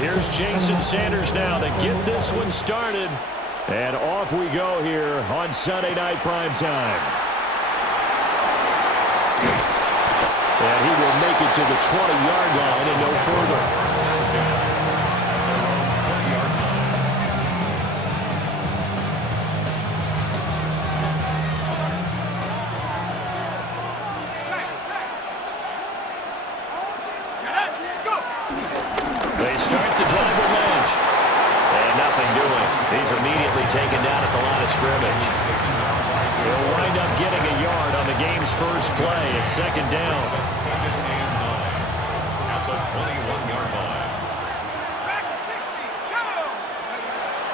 Here's Jason Sanders now to get this one started. And off we go here on Sunday Night Primetime. And he will make it to the 20-yard line and no further. They start the drive with Lynch. And nothing doing. He's immediately taken down at the line of scrimmage. He'll wind up getting a yard on the game's first play. It's second down. At the 21-yard line.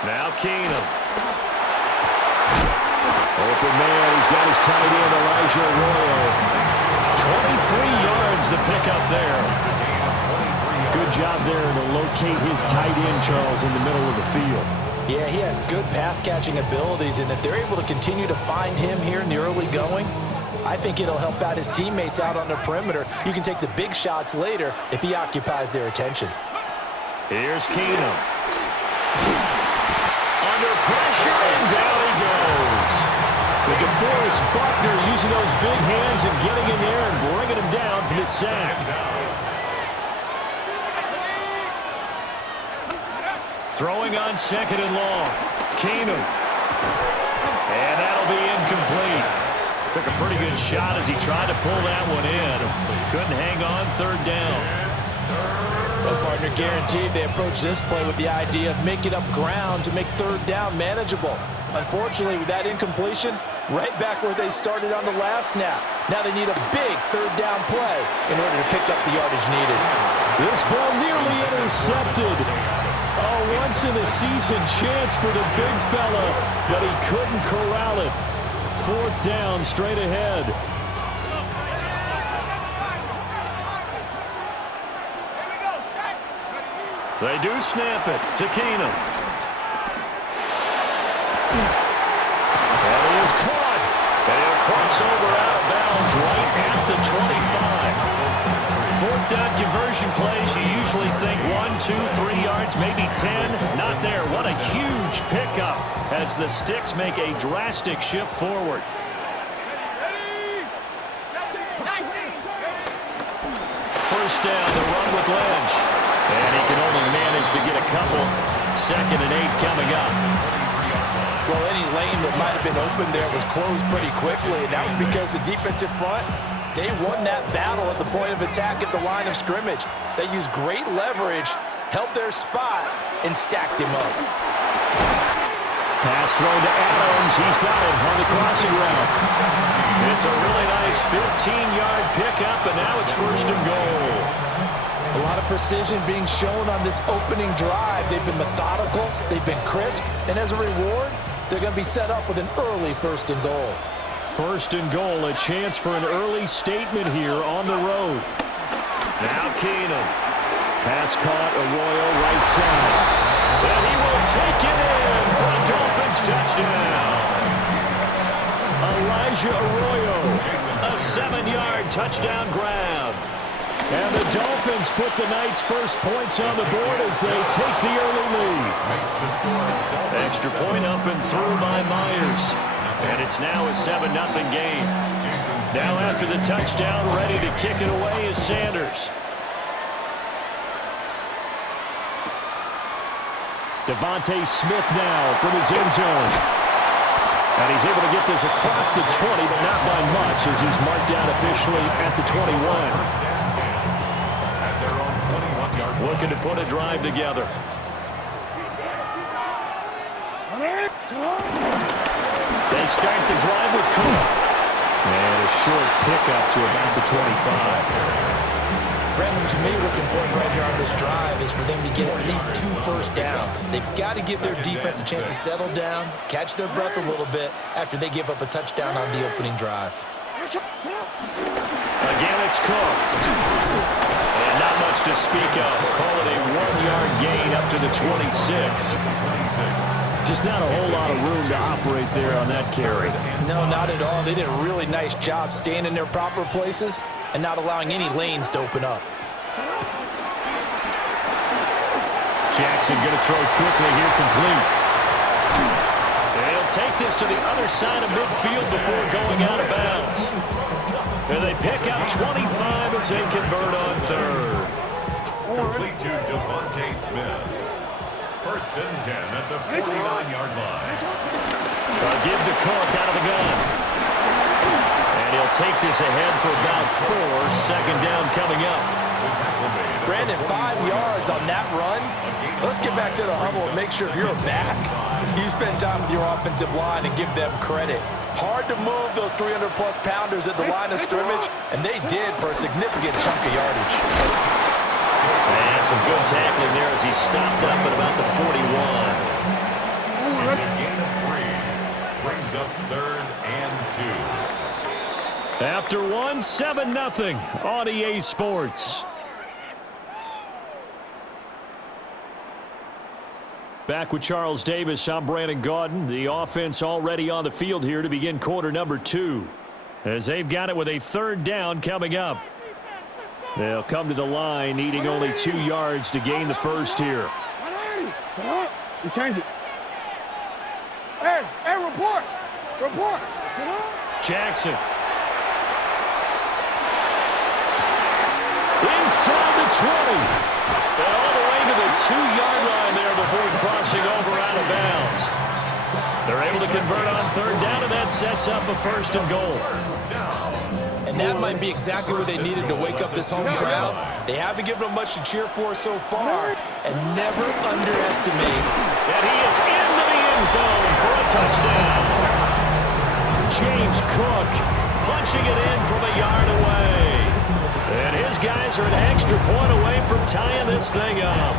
Now Keenum. Open man. He's got his tight end, Elijah Arroyo. 23 yards the pickup there. Good job there to locate his tight end, Charles, in the middle of the field. Yeah, he has good pass-catching abilities, and if they're able to continue to find him here in the early going, I think it'll help out his teammates out on the perimeter. You can take the big shots later if he occupies their attention. Here's Keenum. Under pressure, and down he goes. The DeForest Buckner using those big hands and getting in there and bringing him down for the sack. Throwing on second and long. Keenum. And that'll be incomplete. Took a pretty good shot as he tried to pull that one in. Couldn't hang on third down. Well, partner, guaranteed they approach this play with the idea of making up ground to make third down manageable. Unfortunately, with that incompletion, right back where they started on the last snap. Now they need a big third down play in order to pick up the yardage needed. This ball nearly intercepted. A once-in-a-season chance for the big fella, but he couldn't corral it. Fourth down, straight ahead. They do snap it to Keenum. And he is caught. And he'll cross over out of bounds right at the 25. Fourth down conversion plays, you usually think 1, 2, 3 yards, maybe 10. Not there. What a huge pickup as the Sticks make a drastic shift forward. First down, the run with Lynch. And he can only manage to get a couple. Second and 8 coming up. Well, any lane that might have been open there was closed pretty quickly, and that was because the defensive front, they won that battle at the point of attack at the line of scrimmage. They used great leverage, held their spot, and stacked him up. Pass thrown to Adams. He's got it on the crossing route. It's a really nice 15-yard pickup, and now it's first and goal. A lot of precision being shown on this opening drive. They've been methodical, they've been crisp, and as a reward, they're going to be set up with an early first and goal. First and goal, a chance for an early statement here on the road. Now Keenum. Pass caught, Arroyo right side. And he will take it in for a Dolphins touchdown. Elijah Arroyo, a 7-yard touchdown grab. And the Dolphins put the Knights' first points on the board as they take the early lead. Extra point up and through by Myers. And it's now a 7-0 game. Now after the touchdown, ready to kick it away is Sanders. Devontae Smith now from his end zone. And he's able to get this across the 20, but not by much as he's marked down officially at the 21. Looking to put a drive together. They start the drive with Cook. And a short pickup to about the 25. Brandon, to me, what's important right here on this drive is for them to get at least 2 first downs. They've got to give their defense a chance to settle down, catch their breath a little bit after they give up a touchdown on the opening drive. Again, it's Cook. And not much to speak of. Call it a 1-yard gain up to the 26. Just not a whole lot of room to operate there on that carry. No, not at all. They did a really nice job staying in their proper places and not allowing any lanes to open up. Jackson going to throw quickly here, complete. They'll take this to the other side of midfield before going out of bounds. And they pick up 25 as they convert on third. Complete to Devontae Smith. First and 10 at the 49-yard line. Give to Cook out of the gun. And he'll take this ahead for about 4. Second down coming up. Brandon, 5 yards on that run. Let's get back to the huddle and make sure if you're a back, you spend time with your offensive line and give them credit. Hard to move those 300-plus pounders at the line of scrimmage, and they did for a significant chunk of yardage. And some good tackling there as he stopped up at about the 41. It's a gain of 3. Brings up third and 2. After 1, 7-0 on EA Sports. Back with Charles Davis, I'm Brandon Gaudin. The offense already on the field here to begin quarter number 2. As they've got it with a third down coming up. They'll come to the line needing only 2 yards to gain the first here. You change it. Hey, report. Report. Jackson. Inside the 20. And all the way to the 2-yard line there before crossing over out of bounds. They're able to convert on third down, and that sets up a first and goal. And that might be exactly what they needed to wake up this home crowd. They haven't given them much to cheer for so far, and never underestimate. And he is into the end zone for a touchdown. James Cook punching it in from a yard away. And his guys are an extra point away from tying this thing up.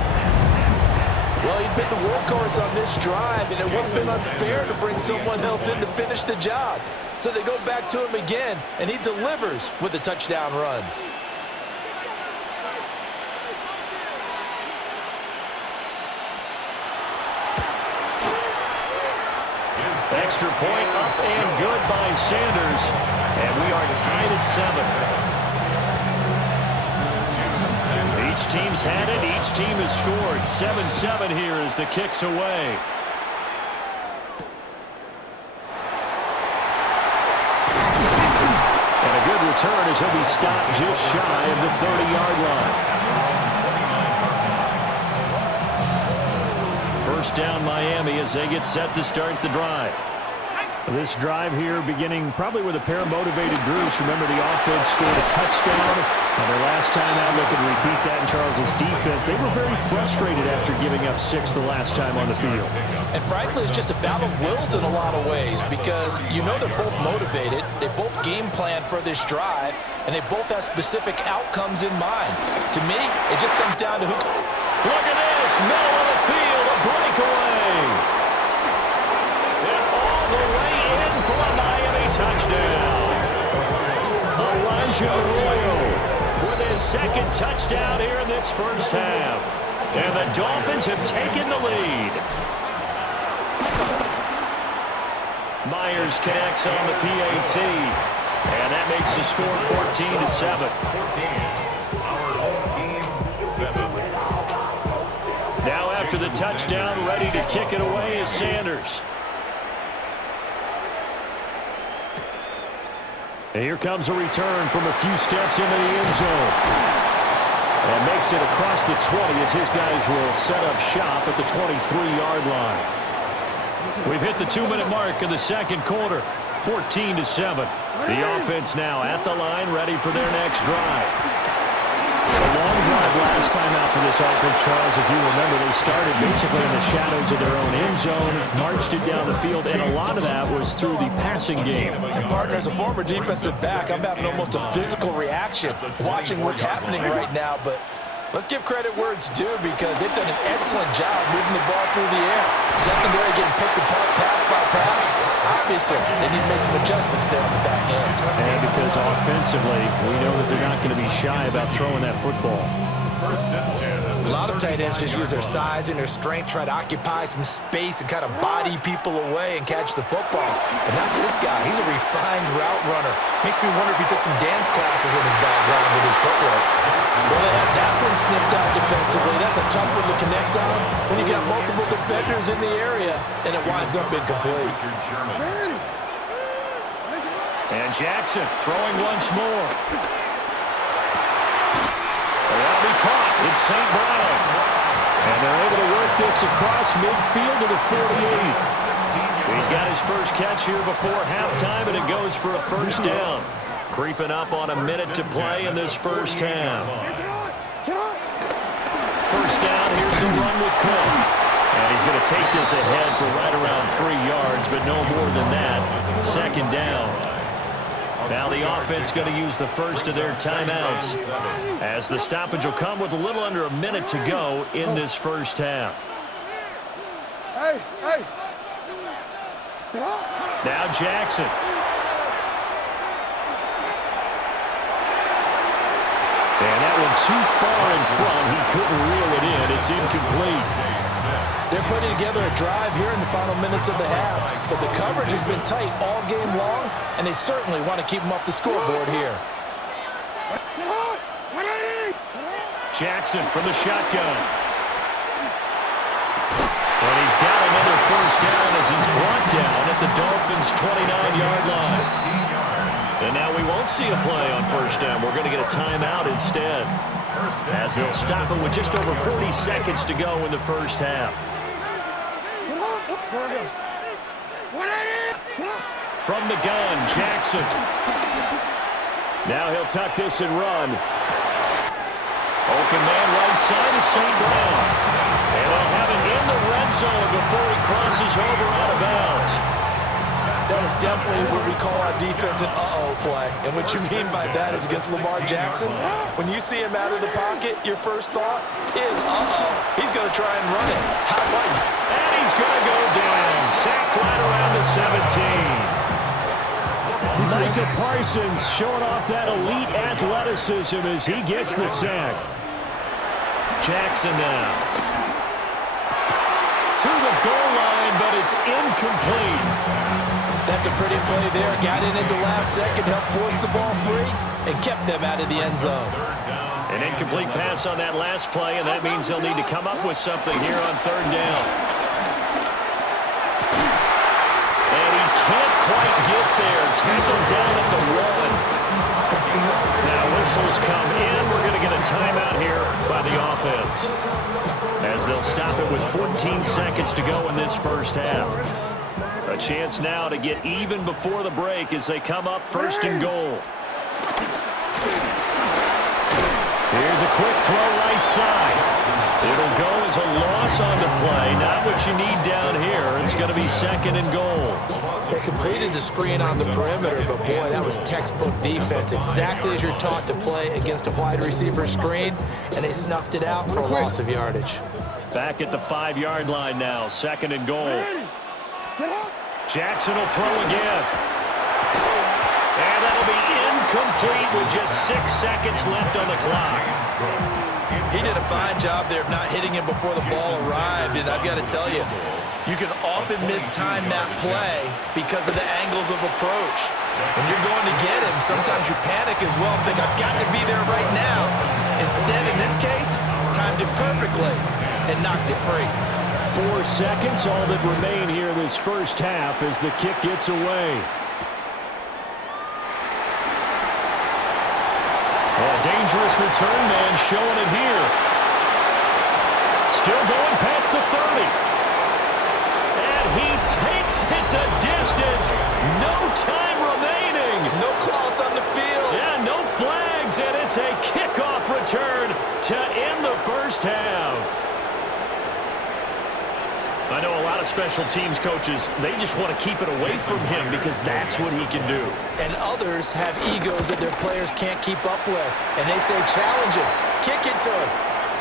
Well, he'd been the workhorse on this drive, and it wouldn't have been unfair to bring someone else in to finish the job. So they go back to him again, and he delivers with a touchdown run. Extra point up and good by Sanders. And we are tied at 7. Each team's had it. Each team has scored. 7-7 here as the kick's away. And a good return as he'll be stopped just shy of the 30-yard line. First down Miami as they get set to start the drive. This drive here beginning probably with a pair of motivated groups. Remember, the offense scored a touchdown. Now their last time out, looking to repeat that in Charles's defense. They were very frustrated after giving up 6 the last time on the field. And frankly, it's just a battle of wills in a lot of ways because you know they're both motivated. They both game plan for this drive, and they both have specific outcomes in mind. To me, it just comes down to who. Look at this. Middle of the field, a breakaway. And all the way in for a Miami touchdown. Elijah Arroyo with his second touchdown here in this first half. And the Dolphins have taken the lead. Myers connects on the PAT. And that makes the score 14-7. Our home team, 7. Now after the touchdown, ready to kick it away is Sanders. And here comes a return from a few steps into the end zone. And makes it across the 20 as his guys will set up shop at the 23-yard line. We've hit the 2-minute mark in the second quarter, 14-7. The offense now at the line, ready for their next drive. A long drive last time out for this offense, Charles. If you remember, they started basically in the shadows of their own end zone, marched it down the field, and a lot of that was through the passing game. And partner, as a former defensive back, I'm having almost a physical reaction watching what's happening right now. But let's give credit where it's due because they've done an excellent job moving the ball through the air. Secondary getting picked apart pass by pass. Obviously, they need to make some adjustments there on the back end. And because offensively, we know that they're not going to be shy about throwing that football. First and 10. A lot of tight ends just use their size and their strength, try to occupy some space and kind of body people away and catch the football. But not this guy. He's a refined route runner. Makes me wonder if he took some dance classes in his background with his footwork. Well, they had that one snipped out defensively. That's a tough one to connect on when you got multiple defenders in the area, and it winds up incomplete. And Jackson throwing once more. That'll be caught. It's St. Brown. And they're able to work this across midfield to the 48. He's got his first catch here before halftime, and it goes for a first down. Creeping up on a minute to play in this first half. First down, here's the run with Cook. And he's going to take this ahead for right around 3 yards, but no more than that. Second down. Now the offense going to use the first of their timeouts, as the stoppage will come with a little under a minute to go in this first half. Now Jackson. And that one too far in front. He couldn't reel it in. It's incomplete. They're putting together a drive here in the final minutes of the half, but the coverage has been tight all game long, and they certainly want to keep them off the scoreboard here. Jackson from the shotgun. And he's got another first down as he's brought down at the Dolphins' 29-yard line. And now we won't see a play on first down. We're going to get a timeout instead, as they'll stop it with just over 40 seconds to go in the first half. From the gun, Jackson. Now he'll tuck this and run. Open man right side is St. Brown. And they'll have him in the red zone before he crosses over out of bounds. That is definitely what we call our defense an uh-oh play. And what you mean by that is against Lamar Jackson, when you see him out of the pocket, your first thought is, uh-oh, he's going to try and run it. How about you? And he's going to go down. Sacked right around the 17. Micah Parsons showing off that elite athleticism as he gets the sack. Jackson now. To the goal line, but it's incomplete. That's a pretty play there. Got it into last second, helped force the ball free, and kept them out of the end zone. An incomplete pass on that last play, and that means they'll need to come up with something here on third down. And he can't quite get there. Tackled down at the 1. Now whistles come in. We're going to get a timeout here by the offense, as they'll stop it with 14 seconds to go in this first half. A chance now to get even before the break as they come up first and goal. Here's a quick throw right side. It'll go as a loss on the play. Not what you need down here. It's going to be second and goal. They completed the screen on the perimeter, but boy, that was textbook defense. Exactly as you're taught to play against a wide receiver screen, and they snuffed it out for a loss of yardage. Back at the 5-yard line now, second and goal. Jackson will throw again. And that'll be incomplete with just 6 seconds left on the clock. He did a fine job there of not hitting him before the ball arrived, and I've got to tell you, you can often mistime that play because of the angles of approach. When you're going to get him, sometimes you panic as well and think, I've got to be there right now. Instead, in this case, timed it perfectly and knocked it free. 4 seconds, all that remain here this first half as the kick gets away. A dangerous return man showing it here. Still going past the 30. And he takes it the distance. No time remaining. No cloth on the field. Yeah, no flags, and it's a kickoff return to end the first half. I know a lot of special teams coaches, they just want to keep it away from him because that's what he can do. And others have egos that their players can't keep up with. And they say, challenge him, kick it to him.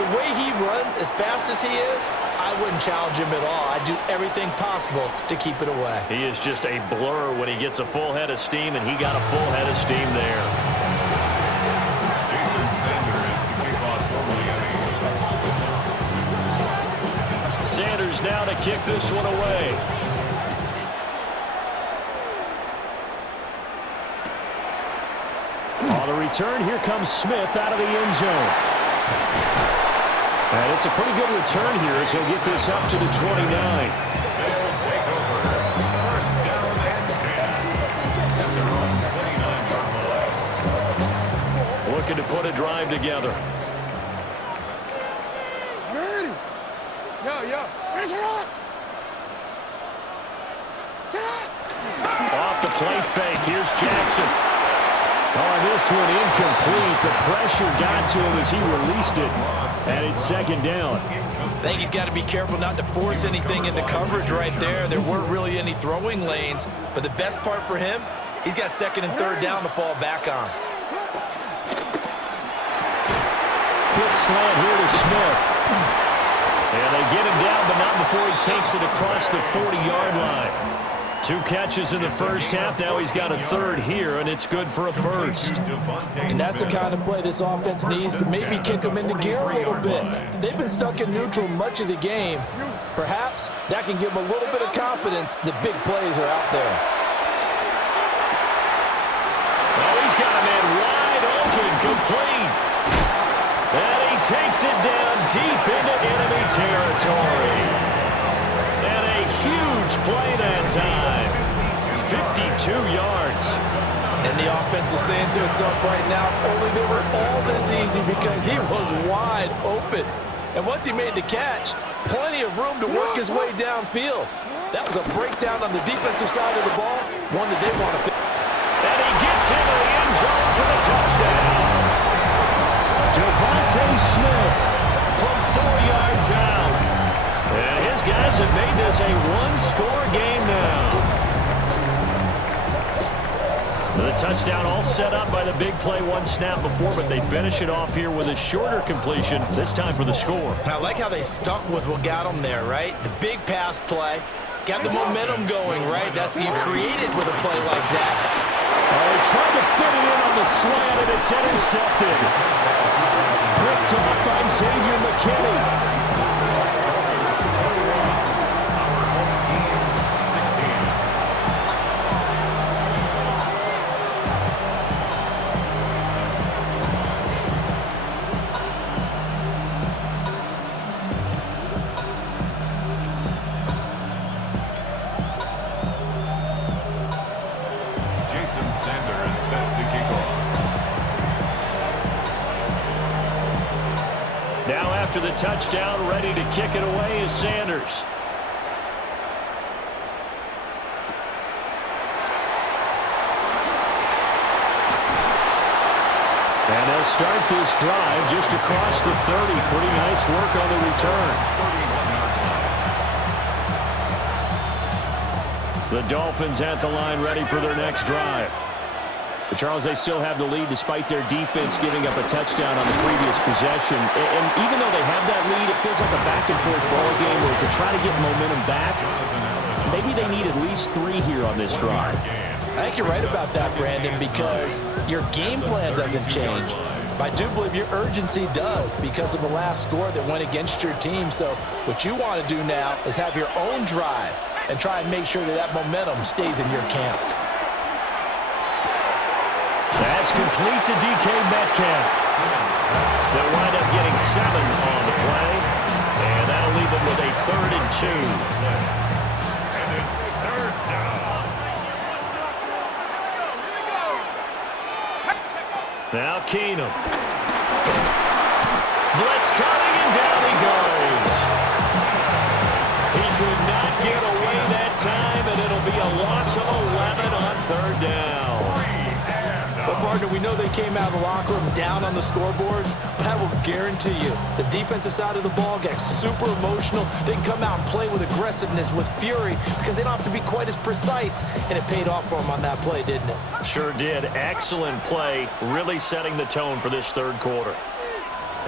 The way he runs as fast as he is, I wouldn't challenge him at all. I'd do everything possible to keep it away. He is just a blur when he gets a full head of steam, and he got a full head of steam there. Jason Sanders to kick off formally on the kick this one away. On the return, here comes Smith out of the end zone. And it's a pretty good return here as he'll get this up to the 29. They'll take over. First down and 10. At their own 29-yard line. Looking to put a drive together. Ready? Yo. Finish it up. Sit up. Off the play fake. Here's Jackson. Oh, this one incomplete. The pressure got to him as he released it. And it's second down. I think he's got to be careful not to force anything into coverage right there. There weren't really any throwing lanes. But the best part for him, he's got second and third down to fall back on. Quick slant here to Smith. And they get him down, but not before he takes it across the 40-yard line. 2 catches in the first half. Now he's got a third here, and it's good for a first. And that's the kind of play this offense needs to maybe kick them into gear a little bit. They've been stuck in neutral much of the game. Perhaps that can give them a little bit of confidence. The big plays are out there. Oh, he's got a man wide open, complete. And he takes it down deep into enemy territory. And a huge play that time. 52 yards. And the offense is saying to itself right now, only they were all this easy because he was wide open. And once he made the catch, plenty of room to work his way downfield. That was a breakdown on the defensive side of the ball, one that they want to finish. And he gets into the end zone for the touchdown. Devontae Smith from 4 yards out. And his guys have made this a one-score game now. The touchdown all set up by the big play one snap before, but they finish it off here with a shorter completion, this time for the score. I like how they stuck with what got them there, right? The big pass play, got the momentum going, right? That's you created with a play like that. Oh, he tried to fit it in on the slant, and it's intercepted. Picked off by Xavier McKinney. After the touchdown, ready to kick it away is Sanders. And they'll start this drive just across the 30. Pretty nice work on the return. The Dolphins at the line ready for their next drive. But Charles, they still have the lead despite their defense giving up a touchdown on the previous possession. And even though they have that lead, it feels like a back-and-forth ball game where to try to get momentum back, maybe they need at least 3 here on this drive. I think you're right about that, Brandon, because your game plan doesn't change. But I do believe your urgency does because of the last score that went against your team. So what you want to do now is have your own drive and try and make sure that that momentum stays in your camp. That's complete to DK Metcalf. They'll wind up getting 7 on the play, and that'll leave them with a 3rd and 2. And it's 3rd down. Now Keenum. Blitz coming, and down he goes. He could not get away that time, and it'll be a loss of 11 on 3rd down. But, partner, we know they came out of the locker room down on the scoreboard, but I will guarantee you the defensive side of the ball gets super emotional. They can come out and play with aggressiveness, with fury, because they don't have to be quite as precise, and it paid off for them on that play, didn't it? Sure did. Excellent play, really setting the tone for this 3rd quarter.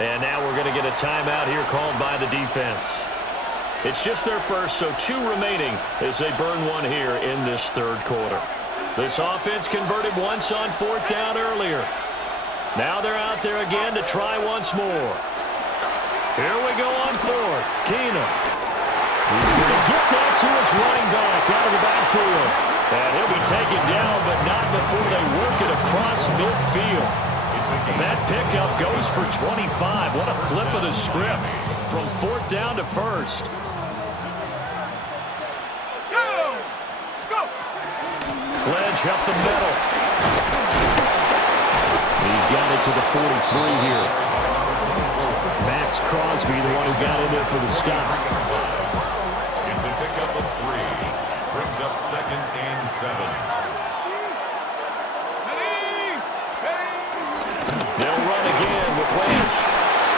And now we're going to get a timeout here called by the defense. It's just their first, so 2 remaining as they burn 1 here in this 3rd quarter. This offense converted once on 4th down earlier. Now they're out there again to try once more. Here we go on 4th. Keenum. He's going to get that to his running back out of the backfield. And he'll be taken down, but not before they work it across midfield. That pickup goes for 25. What a flip of the script from 4th down to 1st. Ledge up the middle. He's got it to the 43 here. Max Crosby, the one who got in there for the stop. It's a pickup of 3. Brings up 2nd and 7. They'll run again with Ledge.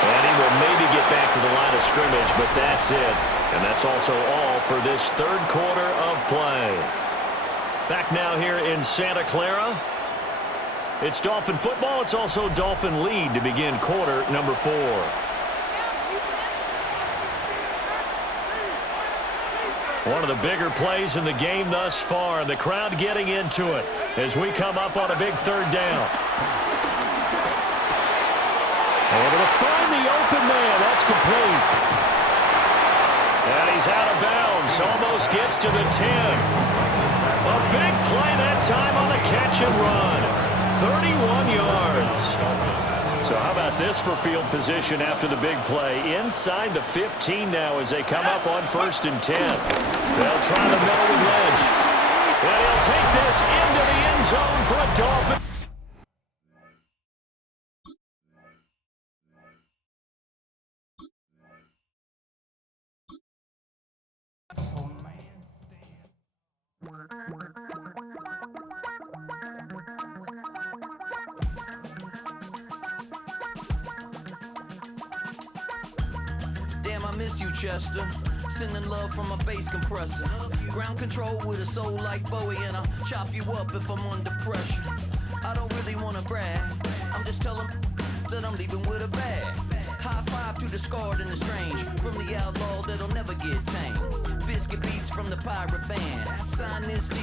And he will maybe get back to the line of scrimmage, but that's it. And that's also all for this 3rd quarter of play. Back now here in Santa Clara. It's Dolphin football. It's also Dolphin lead to begin quarter number 4. One of the bigger plays in the game thus far. And the crowd getting into it as we come up on a big 3rd down. Able to find the open man. That's complete. And he's out of bounds. Almost gets to the 10. A big play that time on the catch and run. 31 yards. So how about this for field position after the big play? Inside the 15 now as they come up on 1st and 10. They'll try the middle with Ledge. And he'll take this into the end zone for a Dolphin. Damn, I miss you, Chester. Sending love from a bass compressor. Ground control with a soul like Bowie, and I'll chop you up if I'm under pressure. I don't really want to brag. I'm just telling that I'm leaving with a bag. High five to the scarred and the strange. From the outlaw that'll never get tamed. Biscuit beats from the pirate band. Sign this deal.